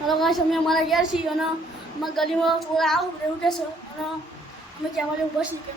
Hello guys, અમે અમારા ઘેર છીએ અને અમારા ગલીમાં ચોર આવું એવું કહેશે અને અમે ત્યાં ઊભા છીએ કે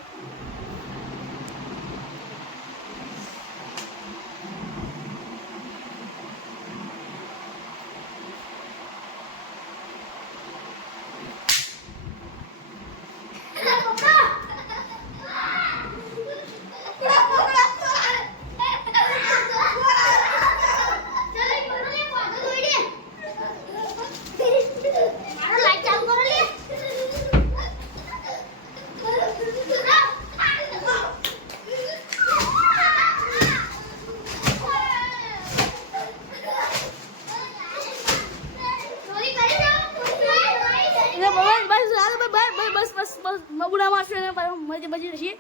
બબુડા મારશું એને મરી બચી જશે.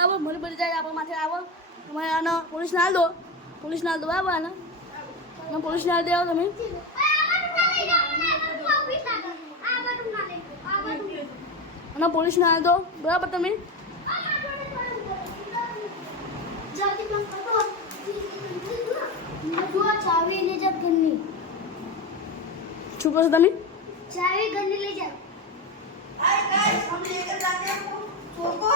આવો મરી બચી જાય આપણા માથે આવો તમે આને પોલીસ ના દો બરાબર આને પોલીસ ના દે આવો તમે અને પોલીસ ના દો બરાબર તમે શું કહો છો તમે चाबी गन्नी ले जाओ। हाय गाइस, हम लेकर जाते हैं चोर को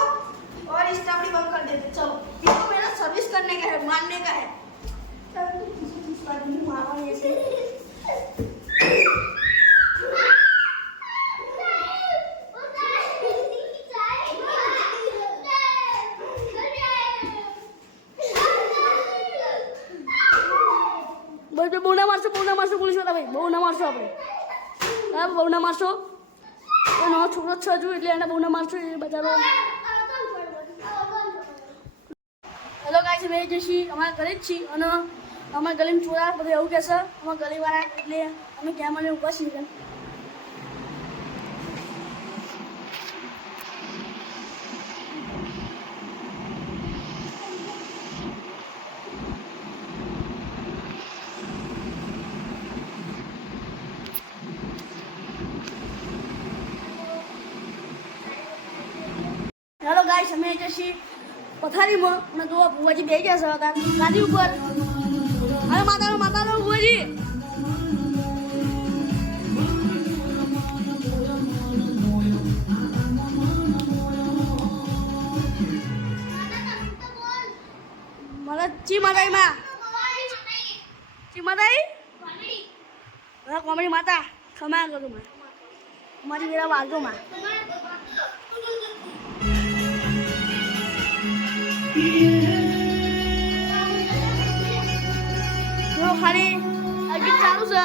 और इस टापड़ी बंद कर देते हैं। चलो, इसको मेरा सर्विस करने का है, मारने का है। चलो तो किसी चीज का नहीं मारा ऐसे। બસ બહુ ના મારશો પોલીસ વાળા ભાઈ બહુ ના મારશો આપણે બરાબર બહુ ના મારશો એનો છોકરો છ જો એટલે એને બહુ ના મારશો એ બચારો. હેલો ગાઈસ, અમે જઈશી અમારા ઘરે જ છીએ અને અમારા ગલીમાં ચોરા બધું એવું કહેશે અમારા ગલીવાળા એટલે અમે ક્યાં મને ઊભા છીએ. હેલો ગાઈસ, અમે જઈશી પથારીમાં અને જો ભુવાજી બેસી જશે ગાદી ઉપર. હવે માતાનો ભુવાજી મને ચી માતાઈ માં ચી માતાઈ કોમેડી માતા ખમા કરું માં મારી વેરા વાગો માં ખાલી આ ગીત ચાલુ છે.